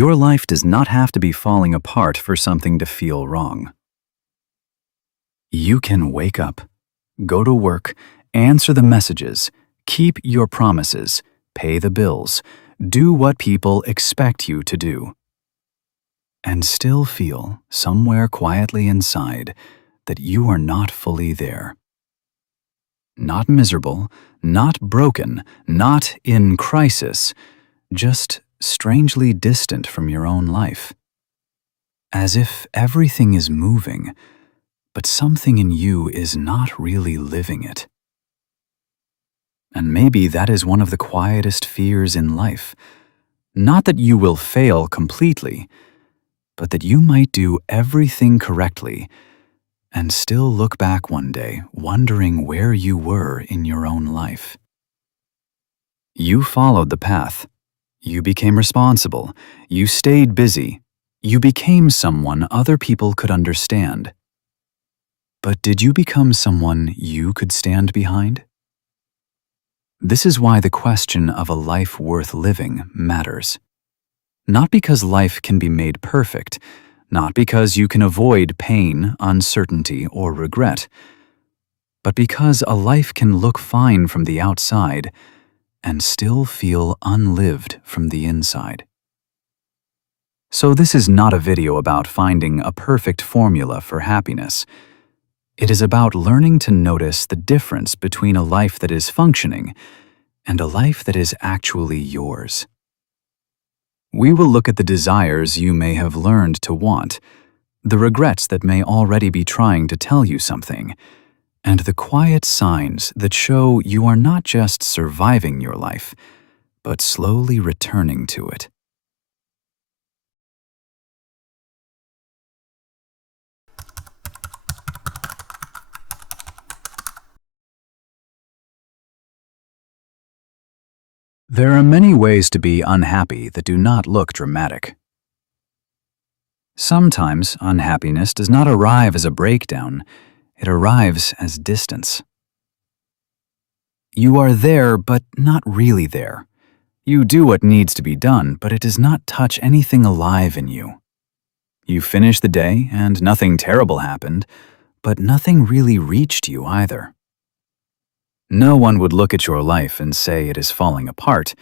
Your life does not have to be falling apart for something to feel wrong. You can wake up, go to work, answer the messages, keep your promises, pay the bills, do what people expect you to do, and still feel, somewhere quietly inside, that you are not fully there. Not miserable, not broken, not in crisis, just strangely distant from your own life. As if everything is moving, but something in you is not really living it. And maybe that is one of the quietest fears in life. Not that you will fail completely, but that you might do everything correctly and still look back one day wondering where you were in your own life. You followed the path. You became responsible. You stayed busy. You became someone other people could understand. But did you become someone you could stand behind? This is why the question of a life worth living matters. Not because life can be made perfect, not because you can avoid pain, uncertainty, or regret, but because a life can look fine from the outside and still feel unlived from the inside. So this is not a video about finding a perfect formula for happiness. It is about learning to notice the difference between a life that is functioning and a life that is actually yours. We will look at the desires you may have learned to want, the regrets that may already be trying to tell you something, and the quiet signs that show you are not just surviving your life, but slowly returning to it. There are many ways to be unhappy that do not look dramatic. Sometimes unhappiness does not arrive as a breakdown, it arrives as distance. You are there, but not really there. You do what needs to be done, but it does not touch anything alive in you. You finish the day, and nothing terrible happened, but nothing really reached you either. No one would look at your life and say it is falling apart.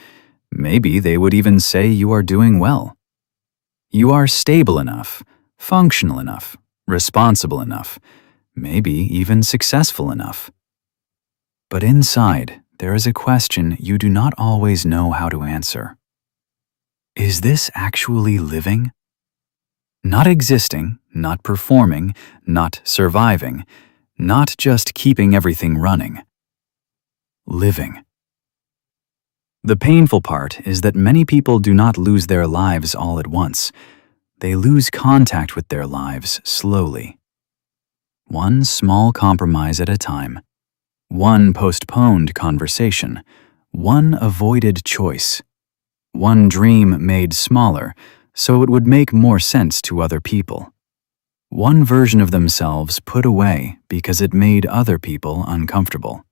Maybe they would even say you are doing well. You are stable enough, functional enough, responsible enough, maybe even successful enough. But inside, there is a question you do not always know how to answer. Is this actually living? Not existing, not performing, not surviving, not just keeping everything running. Living. The painful part is that many people do not lose their lives all at once. They lose contact with their lives slowly. One small compromise at a time. One postponed conversation. One avoided choice. One dream made smaller so it would make more sense to other people. One version of themselves put away because it made other people uncomfortable.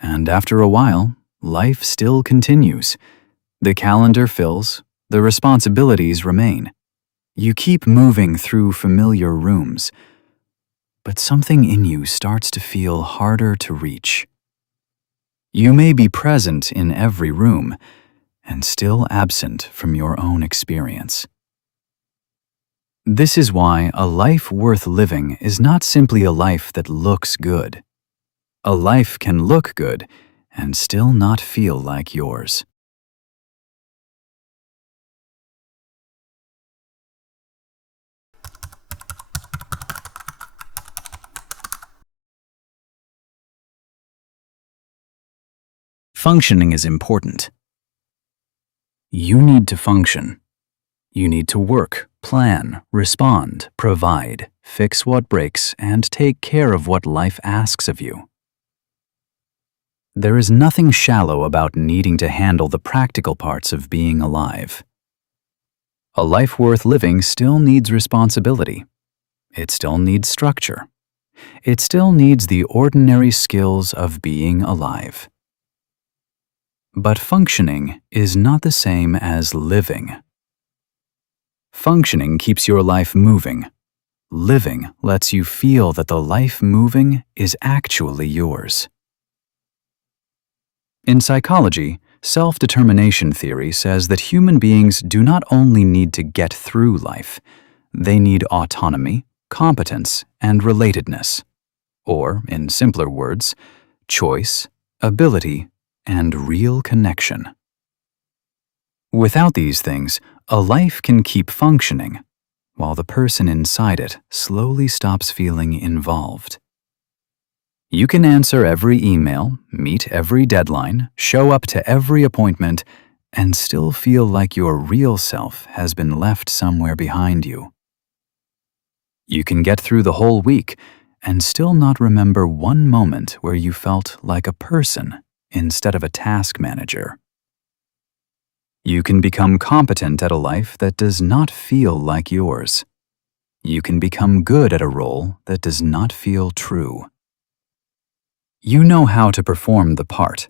And after a while, life still continues. The calendar fills, the responsibilities remain. You keep moving through familiar rooms, but something in you starts to feel harder to reach. You may be present in every room and still absent from your own experience. This is why a life worth living is not simply a life that looks good. A life can look good and still not feel like yours. Functioning is important. You need to function. You need to work, plan, respond, provide, fix what breaks, and take care of what life asks of you. There is nothing shallow about needing to handle the practical parts of being alive. A life worth living still needs responsibility. It still needs structure. It still needs the ordinary skills of being alive. But functioning is not the same as living. Functioning keeps your life moving. Living lets you feel that the life moving is actually yours. In psychology, self-determination theory says that human beings do not only need to get through life, they need autonomy, competence, and relatedness. Or, in simpler words, choice, ability, and real connection. Without these things, a life can keep functioning, while the person inside it slowly stops feeling involved. You can answer every email, meet every deadline, show up to every appointment, and still feel like your real self has been left somewhere behind you. You can get through the whole week and still not remember one moment where you felt like a person instead of a task manager. You can become competent at a life that does not feel like yours. You can become good at a role that does not feel true. You know how to perform the part,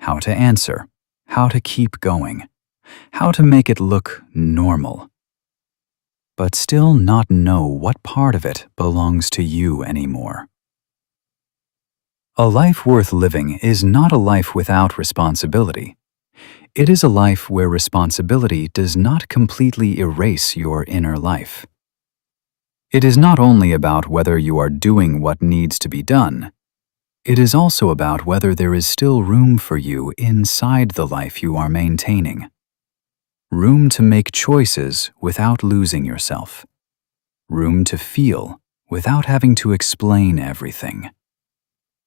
how to answer, how to keep going, how to make it look normal, but still not know what part of it belongs to you anymore. A life worth living is not a life without responsibility. It is a life where responsibility does not completely erase your inner life. It is not only about whether you are doing what needs to be done. It is also about whether there is still room for you inside the life you are maintaining. Room to make choices without losing yourself. Room to feel without having to explain everything.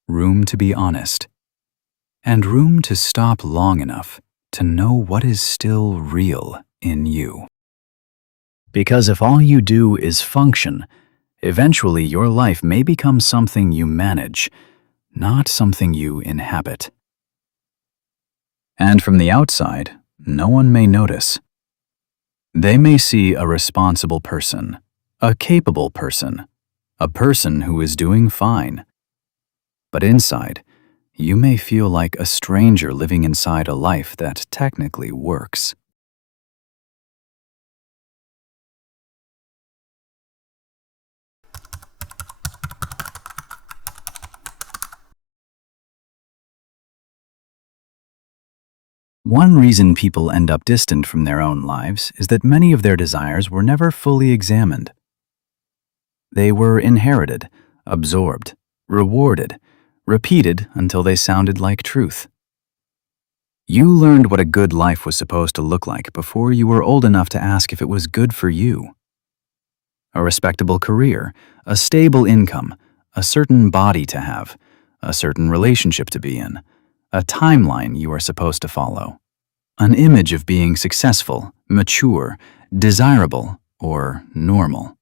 Room to be honest. And room to stop long enough to know what is still real in you. Because if all you do is function, eventually your life may become something you manage, not something you inhabit. And from the outside, no one may notice. They may see a responsible person, a capable person, a person who is doing fine. But inside, you may feel like a stranger living inside a life that technically works. One reason people end up distant from their own lives is that many of their desires were never fully examined. They were inherited, absorbed, rewarded, repeated until they sounded like truth. You learned what a good life was supposed to look like before you were old enough to ask if it was good for you. A respectable career, a stable income, a certain body to have, a certain relationship to be in, a timeline you are supposed to follow, an image of being successful, mature, desirable, or normal.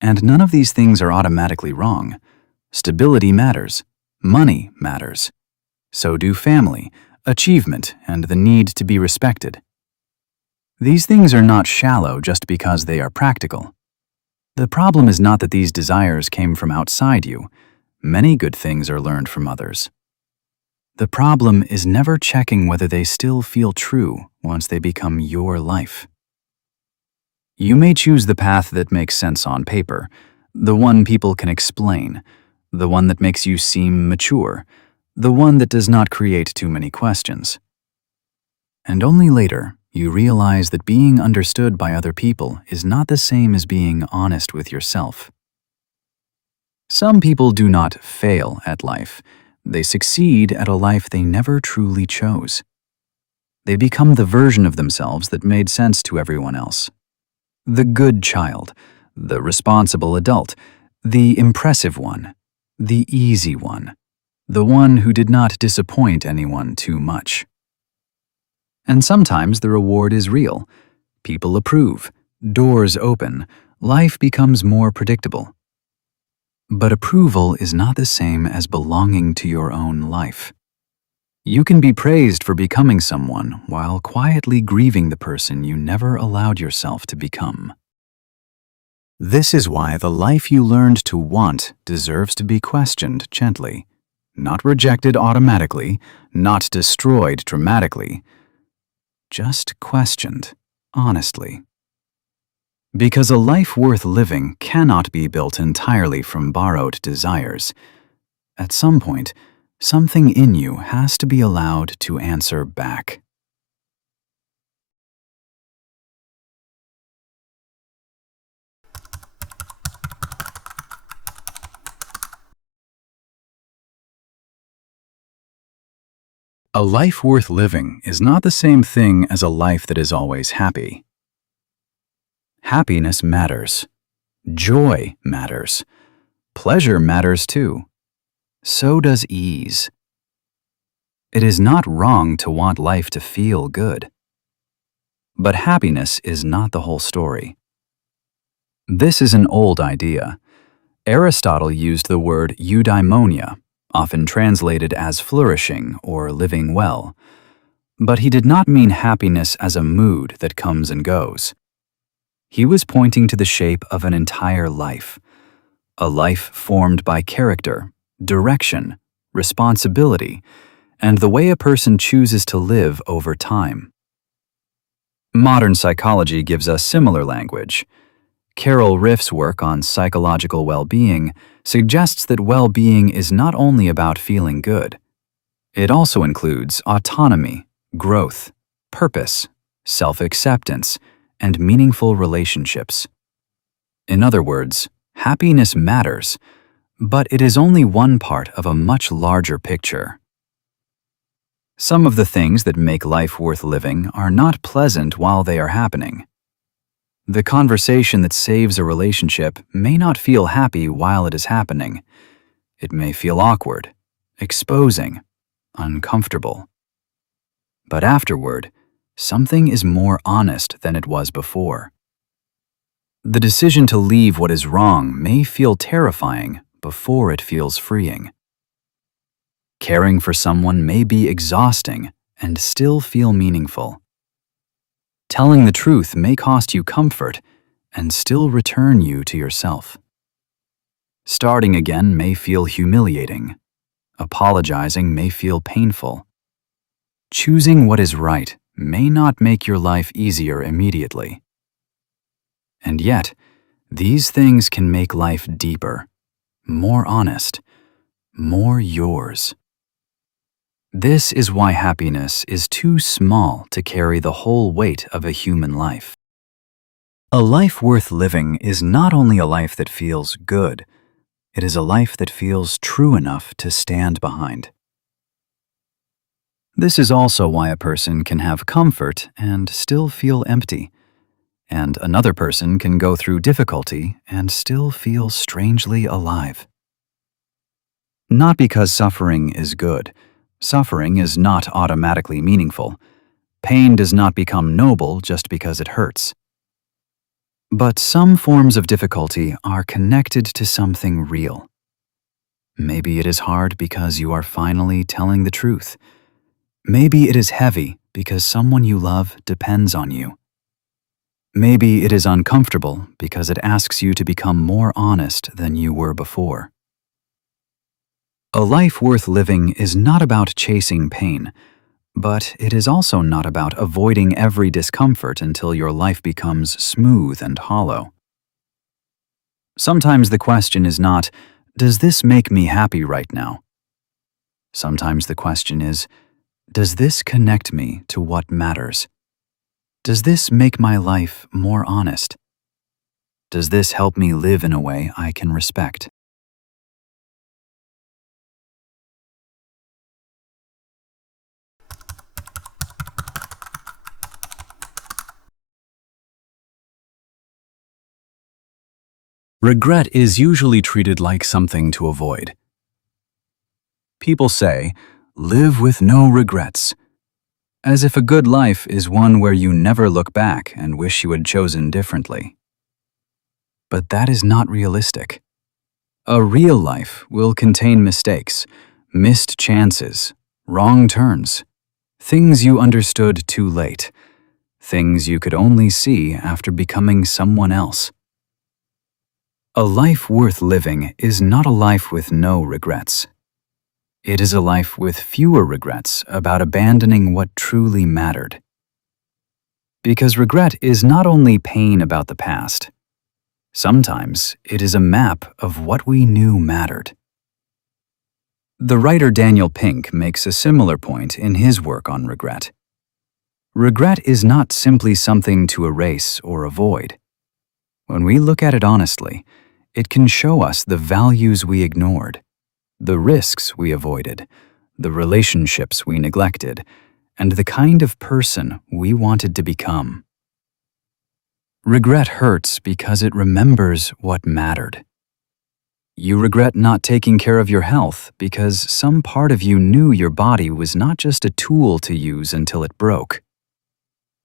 And none of these things are automatically wrong. Stability matters. Money matters. So do family, achievement, and the need to be respected. These things are not shallow just because they are practical. The problem is not that these desires came from outside you. Many good things are learned from others. The problem is never checking whether they still feel true once they become your life. You may choose the path that makes sense on paper, the one people can explain, the one that makes you seem mature, the one that does not create too many questions. And only later, you realize that being understood by other people is not the same as being honest with yourself. Some people do not fail at life. They succeed at a life they never truly chose. They become the version of themselves that made sense to everyone else. The good child, the responsible adult, the impressive one, the easy one, the one who did not disappoint anyone too much. And sometimes the reward is real. People approve, doors open, life becomes more predictable. But approval is not the same as belonging to your own life. You can be praised for becoming someone while quietly grieving the person you never allowed yourself to become. This is why the life you learned to want deserves to be questioned gently, not rejected automatically, not destroyed dramatically, just questioned honestly. Because a life worth living cannot be built entirely from borrowed desires. At some point, something in you has to be allowed to answer back. A life worth living is not the same thing as a life that is always happy. Happiness matters. Joy matters. Pleasure matters too. So does ease. It is not wrong to want life to feel good. But happiness is not the whole story. This is an old idea. Aristotle used the word eudaimonia, often translated as flourishing or living well. But he did not mean happiness as a mood that comes and goes. He was pointing to the shape of an entire life, a life formed by character, direction, responsibility, and the way a person chooses to live over time. Modern psychology gives us similar language. Ryff's work on psychological well-being suggests that well-being is not only about feeling good. It also includes autonomy, growth, purpose, self-acceptance, and meaningful relationships. In other words, happiness matters, but it is only one part of a much larger picture. Some of the things that make life worth living are not pleasant while they are happening. The conversation that saves a relationship may not feel happy while it is happening. It may feel awkward, exposing, uncomfortable. But afterward, something is more honest than it was before. The decision to leave what is wrong may feel terrifying before it feels freeing. Caring for someone may be exhausting and still feel meaningful. Telling the truth may cost you comfort and still return you to yourself. Starting again may feel humiliating. Apologizing may feel painful. Choosing what is right may not make your life easier immediately. And yet, these things can make life deeper, more honest, more yours. This is why happiness is too small to carry the whole weight of a human life. A life worth living is not only a life that feels good, it is a life that feels true enough to stand behind. This is also why a person can have comfort and still feel empty, and another person can go through difficulty and still feel strangely alive. Not because suffering is good. Suffering is not automatically meaningful. Pain does not become noble just because it hurts. But some forms of difficulty are connected to something real. Maybe it is hard because you are finally telling the truth. Maybe it is heavy because someone you love depends on you. Maybe it is uncomfortable because it asks you to become more honest than you were before. A life worth living is not about chasing pain, but it is also not about avoiding every discomfort until your life becomes smooth and hollow. Sometimes the question is not, does this make me happy right now? Sometimes the question is, does this connect me to what matters? Does this make my life more honest? Does this help me live in a way I can respect? Regret is usually treated like something to avoid. People say, live with no regrets, as if a good life is one where you never look back and wish you had chosen differently. But that is not realistic. A real life will contain mistakes, missed chances, wrong turns, things you understood too late, things you could only see after becoming someone else. A life worth living is not a life with no regrets. It is a life with fewer regrets about abandoning what truly mattered. Because regret is not only pain about the past. Sometimes it is a map of what we knew mattered. The writer Daniel Pink makes a similar point in his work on regret. Regret is not simply something to erase or avoid. When we look at it honestly, it can show us the values we ignored, the risks we avoided, the relationships we neglected, and the kind of person we wanted to become. Regret hurts because it remembers what mattered. You regret not taking care of your health because some part of you knew your body was not just a tool to use until it broke.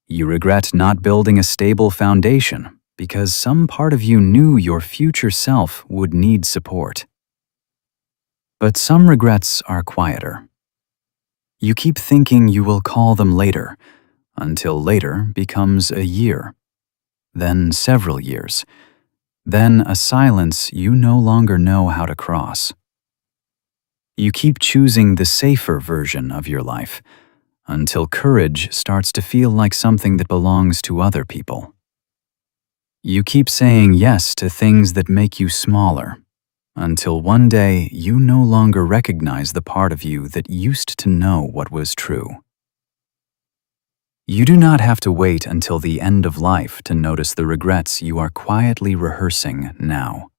You regret not building a stable foundation because some part of you knew your future self would need support. But some regrets are quieter. You keep thinking you will call them later, until later becomes a year, then several years, then a silence you no longer know how to cross. You keep choosing the safer version of your life, until courage starts to feel like something that belongs to other people. You keep saying yes to things that make you smaller, until one day you no longer recognize the part of you that used to know what was true. You do not have to wait until the end of life to notice the regrets you are quietly rehearsing now.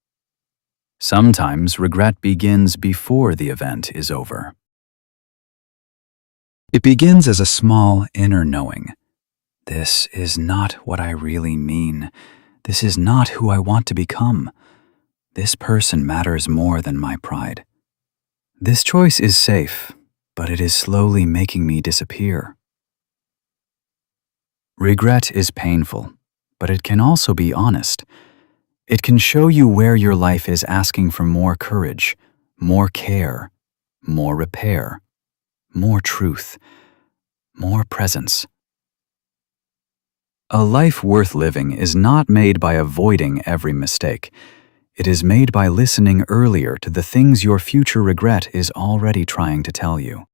Sometimes regret begins before the event is over. It begins as a small inner knowing. This is not what I really mean. This is not who I want to become. This person matters more than my pride. This choice is safe, but it is slowly making me disappear. Regret is painful, but it can also be honest. It can show you where your life is asking for more courage, more care, more repair, more truth, more presence. A life worth living is not made by avoiding every mistake. It is made by listening earlier to the things your future regret is already trying to tell you.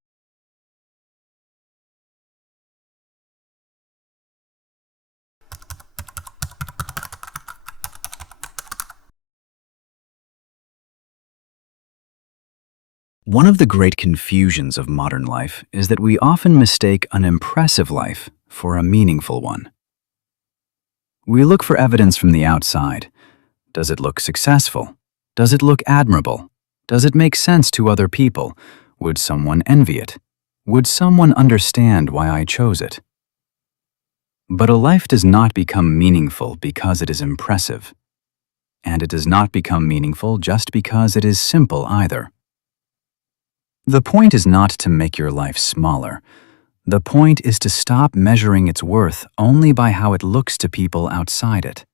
One of the great confusions of modern life is that we often mistake an impressive life for a meaningful one. We look for evidence from the outside. Does it look successful? Does it look admirable? Does it make sense to other people? Would someone envy it? Would someone understand why I chose it? But a life does not become meaningful because it is impressive. And it does not become meaningful just because it is simple either. The point is not to make your life smaller. The point is to stop measuring its worth only by how it looks to people outside it.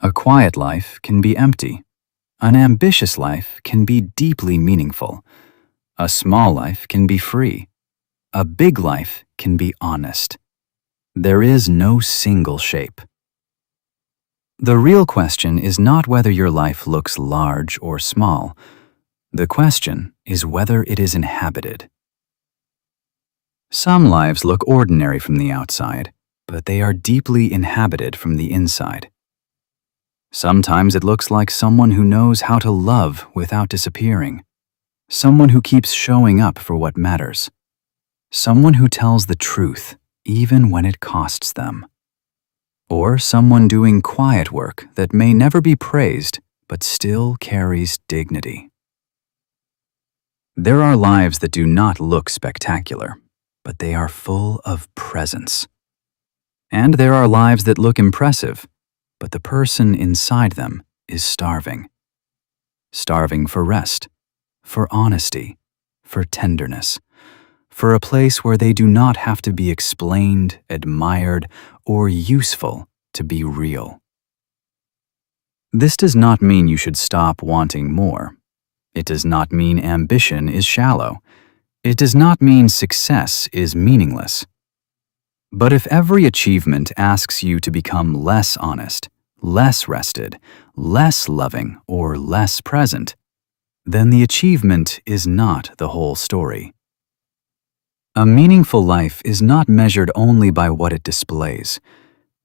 A quiet life can be empty. An ambitious life can be deeply meaningful. A small life can be free. A big life can be honest. There is no single shape. The real question is not whether your life looks large or small. The question is whether it is inhabited. Some lives look ordinary from the outside, but they are deeply inhabited from the inside. Sometimes it looks like someone who knows how to love without disappearing, someone who keeps showing up for what matters, someone who tells the truth even when it costs them, or someone doing quiet work that may never be praised but still carries dignity. There are lives that do not look spectacular, but they are full of presence. And there are lives that look impressive, but the person inside them is starving. Starving for rest, for honesty, for tenderness, for a place where they do not have to be explained, admired, or useful to be real. This does not mean you should stop wanting more. It does not mean ambition is shallow. It does not mean success is meaningless. But if every achievement asks you to become less honest, less rested, less loving, or less present, then the achievement is not the whole story. A meaningful life is not measured only by what it displays.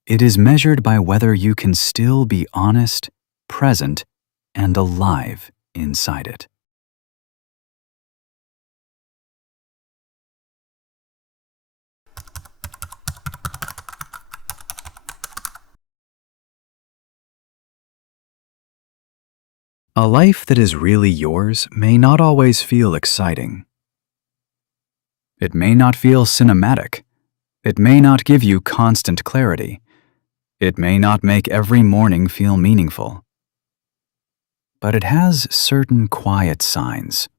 It is measured by whether you can still be honest, present, and alive inside it. A life that is really yours may not always feel exciting. It may not feel cinematic. It may not give you constant clarity. It may not make every morning feel meaningful. But it has certain quiet signs.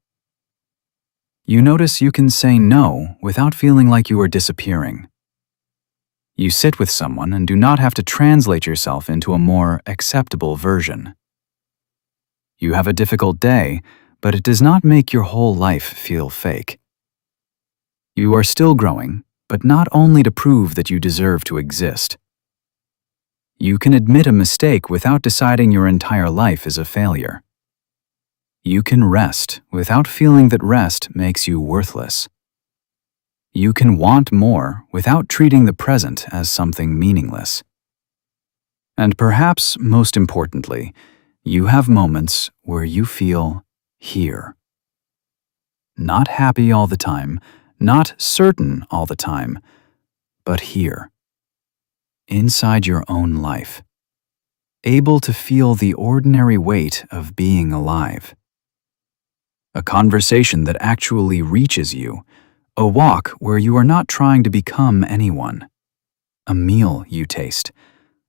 You notice you can say no without feeling like you are disappearing. You sit with someone and do not have to translate yourself into a more acceptable version. You have a difficult day, but it does not make your whole life feel fake. You are still growing, but not only to prove that you deserve to exist. You can admit a mistake without deciding your entire life is a failure. You can rest without feeling that rest makes you worthless. You can want more without treating the present as something meaningless. And perhaps most importantly, you have moments where you feel here. Not happy all the time, not certain all the time, but here. Inside your own life. Able to feel the ordinary weight of being alive. A conversation that actually reaches you. A walk where you are not trying to become anyone. A meal you taste.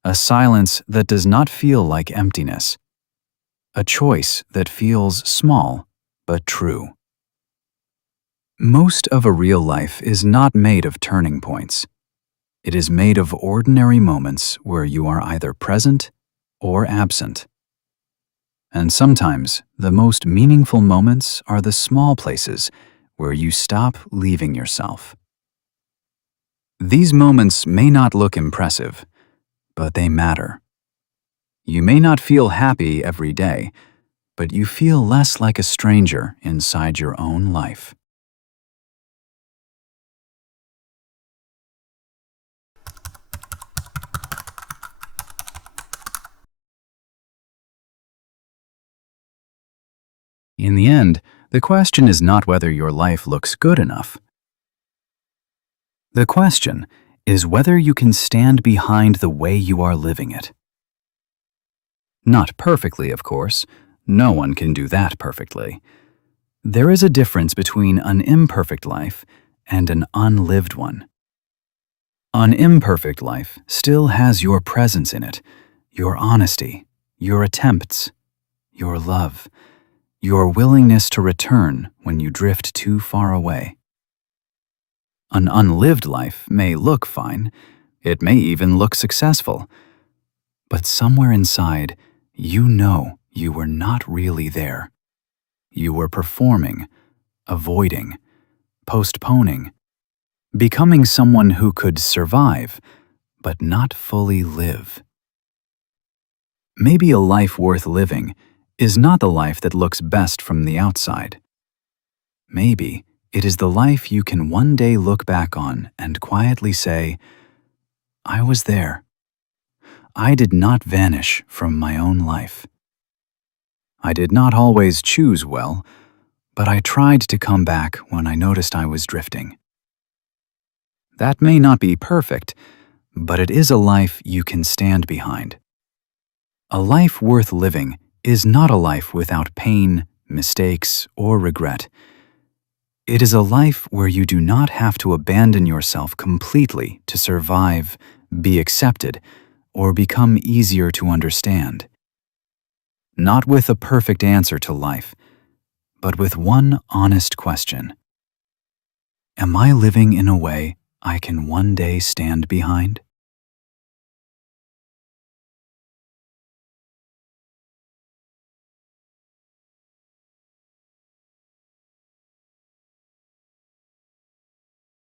A silence that does not feel like emptiness. A choice that feels small but true. Most of a real life is not made of turning points. It is made of ordinary moments where you are either present or absent. And sometimes the most meaningful moments are the small places where you stop leaving yourself. These moments may not look impressive, but they matter. You may not feel happy every day, but you feel less like a stranger inside your own life. In the end, the question is not whether your life looks good enough. The question is whether you can stand behind the way you are living it. Not perfectly, of course. No one can do that perfectly. There is a difference between an imperfect life and an unlived one. An imperfect life still has your presence in it, your honesty, your attempts, your love, your willingness to return when you drift too far away. An unlived life may look fine, it may even look successful, but somewhere inside, you know you were not really there. You were performing, avoiding, postponing, becoming someone who could survive, but not fully live. Maybe a life worth living is not the life that looks best from the outside. Maybe it is the life you can one day look back on and quietly say, I was there. I did not vanish from my own life. I did not always choose well, but I tried to come back when I noticed I was drifting. That may not be perfect, but it is a life you can stand behind. A life worth living is not a life without pain, mistakes, or regret. It is a life where you do not have to abandon yourself completely to survive, be accepted, or become easier to understand. Not with a perfect answer to life, but with one honest question. Am I living in a way I can one day stand behind?